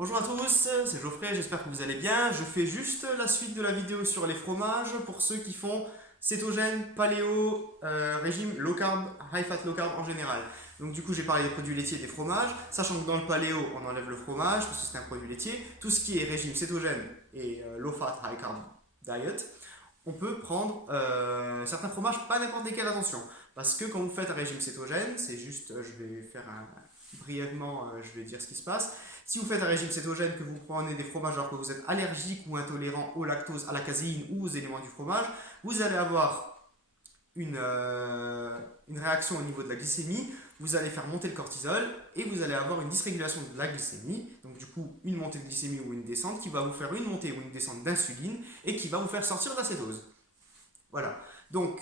Bonjour à tous, c'est Geoffrey, j'espère que vous allez bien. Je fais juste la suite de la vidéo sur les fromages pour ceux qui font cétogène, paléo, régime low carb, high fat low carb en général. Donc du coup j'ai parlé des produits laitiers et des fromages, sachant que dans le paléo on enlève le fromage parce que c'est un produit laitier. Tout ce qui est régime cétogène et low fat, high carb diet, on peut prendre certains fromages, pas n'importe lesquels, attention. Parce que quand vous faites un régime cétogène, c'est juste, je vais faire brièvement, je vais dire ce qui se passe. Si vous faites un régime cétogène, que vous prenez des fromages alors que vous êtes allergique ou intolérant au lactose, à la caséine ou aux éléments du fromage, vous allez avoir une réaction au niveau de la glycémie, vous allez faire monter le cortisol et vous allez avoir une dysrégulation de la glycémie, donc du coup une montée de glycémie ou une descente qui va vous faire une montée ou une descente d'insuline et qui va vous faire sortir de la cétose. Voilà. Donc,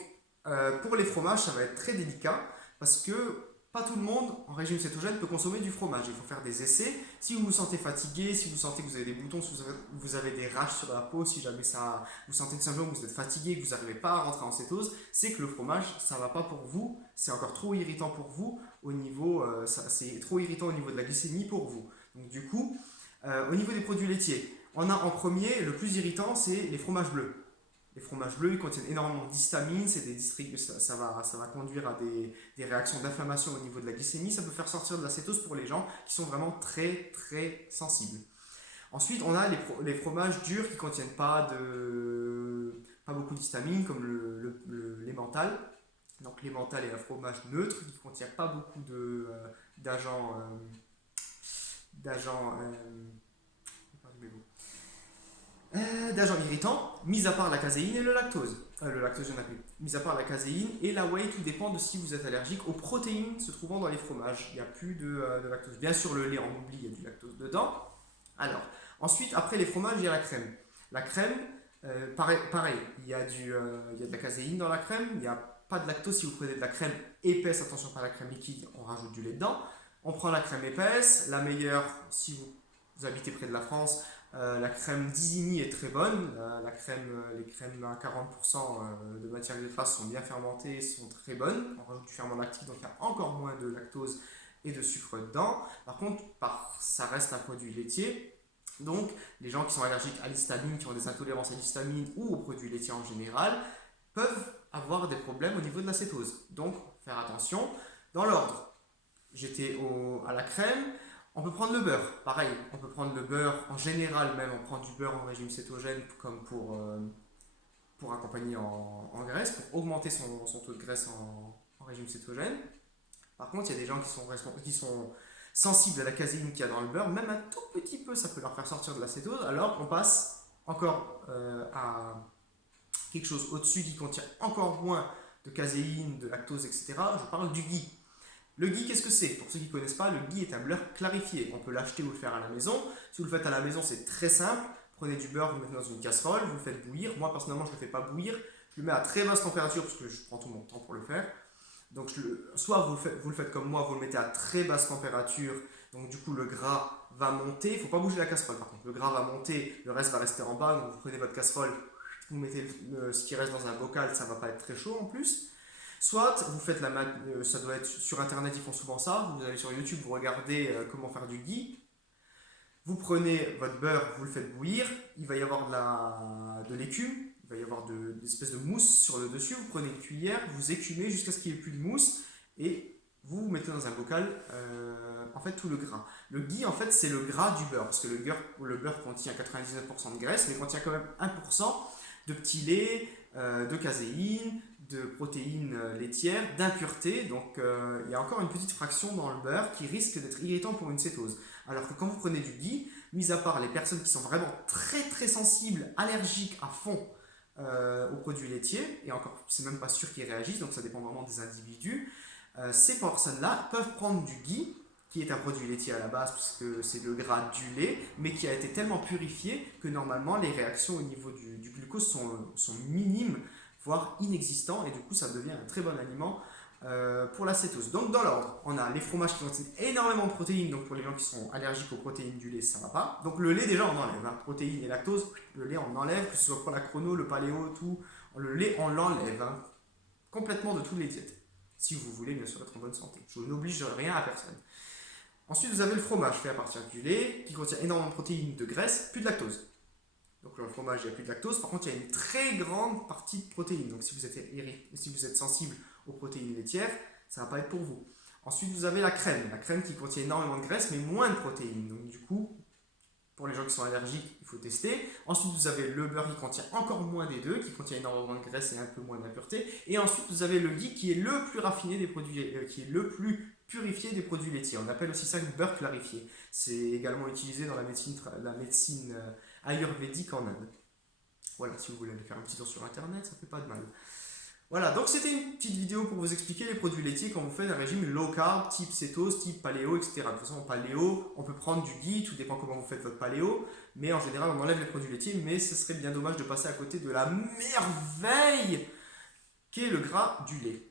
pour les fromages, ça va être très délicat parce que pas tout le monde en régime cétogène peut consommer du fromage. Il faut faire des essais. Si vous vous sentez fatigué, si vous sentez que vous avez des boutons, si vous avez des rages sur la peau, si jamais ça, vous sentez tout simplement que vous êtes fatigué, que vous n'arrivez pas à rentrer en cétose, c'est que le fromage, ça ne va pas pour vous. C'est encore trop irritant pour vous au niveau, c'est trop irritant au niveau de la glycémie pour vous. Donc du coup, au niveau des produits laitiers, on a en premier, le plus irritant, c'est les fromages bleus. Les fromages bleus, ils contiennent énormément d'histamine, ça va conduire à des réactions d'inflammation au niveau de la glycémie, ça peut faire sortir de la cétose pour les gens qui sont vraiment très très sensibles. Ensuite, on a les fromages durs qui ne contiennent pas beaucoup d'histamine, comme l'emmental. Donc l'emmental est un fromage neutre qui ne contient pas beaucoup d'agents d'agents d'agents irritants, mis à part la caséine et le lactose. Le lactose, il n'y en a plus. Mis à part la caséine et la whey, tout dépend de si vous êtes allergique aux protéines se trouvant dans les fromages. Il n'y a plus de lactose. Bien sûr, le lait, on oublie, il y a du lactose dedans. Alors, ensuite, après les fromages, il y a la crème. La crème, pareil, il y a de la caséine dans la crème, il n'y a pas de lactose si vous prenez de la crème épaisse, attention pas la crème liquide, on rajoute du lait dedans. On prend la crème épaisse, la meilleure si vous habitez près de la France, la crème d'Isigny est très bonne. Les crèmes à 40% de matière grasse sont bien fermentées, sont très bonnes. On rajoute du ferment lactique, donc il y a encore moins de lactose et de sucre dedans. Par contre, ça reste un produit laitier. Donc, les gens qui sont allergiques à l'histamine, qui ont des intolérances à l'histamine ou aux produits laitiers en général, peuvent avoir des problèmes au niveau de la cétose. Donc, faire attention. Dans l'ordre, à la crème. On peut prendre le beurre, pareil, on peut prendre le beurre en général même, on prend du beurre en régime cétogène comme pour accompagner en graisse, pour augmenter son taux de graisse en régime cétogène. Par contre, il y a des gens qui sont sensibles à la caséine qu'il y a dans le beurre, même un tout petit peu, ça peut leur faire sortir de la cétose, alors on passe encore à quelque chose au-dessus qui contient encore moins de caséine, de lactose, etc. Je parle du ghee. Le ghee, qu'est-ce que c'est? Pour ceux qui ne connaissent pas, le ghee est un beurre clarifié. On peut l'acheter ou le faire à la maison. Si vous le faites à la maison, c'est très simple. Prenez du beurre, vous le mettez dans une casserole, vous le faites bouillir. Moi, personnellement, je ne le fais pas bouillir. Je le mets à très basse température parce que je prends tout mon temps pour le faire. Donc, soit vous le faites comme moi, vous le mettez à très basse température. Donc, du coup, le gras va monter. Il ne faut pas bouger la casserole, par contre. Le gras va monter, le reste va rester en bas. Donc, vous prenez votre casserole, vous mettez ce qui reste dans un bocal, ça ne va pas être très chaud en plus. Soit vous faites ça doit être sur internet, ils font souvent ça. Vous allez sur YouTube, vous regardez comment faire du ghee. Vous prenez votre beurre, vous le faites bouillir. Il va y avoir de l'écume, il va y avoir de l'espèce de mousse sur le dessus. Vous prenez une cuillère, vous écumez jusqu'à ce qu'il n'y ait plus de mousse et vous mettez dans un bocal en fait tout le gras. Le ghee en fait c'est le gras du beurre parce que le beurre contient 99% de graisse mais contient quand même 1% de petit lait, de caséine, de protéines laitières, d'impuretés. Donc il y a encore une petite fraction dans le beurre qui risque d'être irritant pour une cétose. Alors que quand vous prenez du ghee, mis à part les personnes qui sont vraiment très très sensibles, allergiques à fond aux produits laitiers, et encore c'est même pas sûr qu'ils réagissent, donc ça dépend vraiment des individus, ces personnes-là peuvent prendre du ghee, qui est un produit laitier à la base puisque c'est le gras du lait, mais qui a été tellement purifié que normalement les réactions au niveau du glucose sont minimes, voire inexistants, et du coup ça devient un très bon aliment pour la cétose. Donc dans l'ordre, on a les fromages qui contiennent énormément de protéines, donc pour les gens qui sont allergiques aux protéines du lait, ça va pas. Donc le lait déjà on enlève, hein. Protéines et lactose, le lait on enlève, que ce soit pour la chrono, le paléo, tout, le lait on l'enlève, hein, complètement de toutes les diètes. Si vous voulez bien sûr être en bonne santé. Je n'oblige rien à personne. Ensuite, vous avez le fromage fait à partir du lait, qui contient énormément de protéines, de graisse, plus de lactose. Donc le fromage, il n'y a plus de lactose. Par contre, il y a une très grande partie de protéines. Donc si vous êtes sensible aux protéines laitières, ça ne va pas être pour vous. Ensuite, vous avez la crème. La crème qui contient énormément de graisse, mais moins de protéines. Donc du coup, pour les gens qui sont allergiques, il faut tester. Ensuite, vous avez le beurre qui contient encore moins des deux, qui contient énormément de graisse et un peu moins d'impureté. Et ensuite, vous avez le ghee qui est le plus raffiné des produits, qui est le plus purifié des produits laitiers. On appelle aussi ça le beurre clarifié. C'est également utilisé dans la médecine ayurvédique en Inde. Voilà, si vous voulez aller faire un petit tour sur internet, ça fait pas de mal. Voilà, donc c'était une petite vidéo pour vous expliquer les produits laitiers quand vous faites un régime low carb, type cétose, type paléo, etc. De toute façon, en paléo, on peut prendre du ghee, tout dépend comment vous faites votre paléo, mais en général, on enlève les produits laitiers, mais ce serait bien dommage de passer à côté de la merveille qu'est le gras du lait,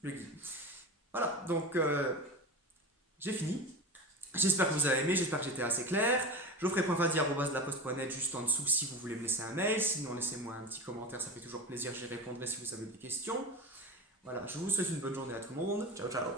le ghee. Voilà, donc j'ai fini. J'espère que vous avez aimé, j'espère que j'étais assez clair. Geoffrey.fadi@laposte.net juste en dessous si vous voulez me laisser un mail. Sinon, laissez-moi un petit commentaire, ça fait toujours plaisir. J'y répondrai si vous avez des questions. Voilà, je vous souhaite une bonne journée à tout le monde. Ciao, ciao.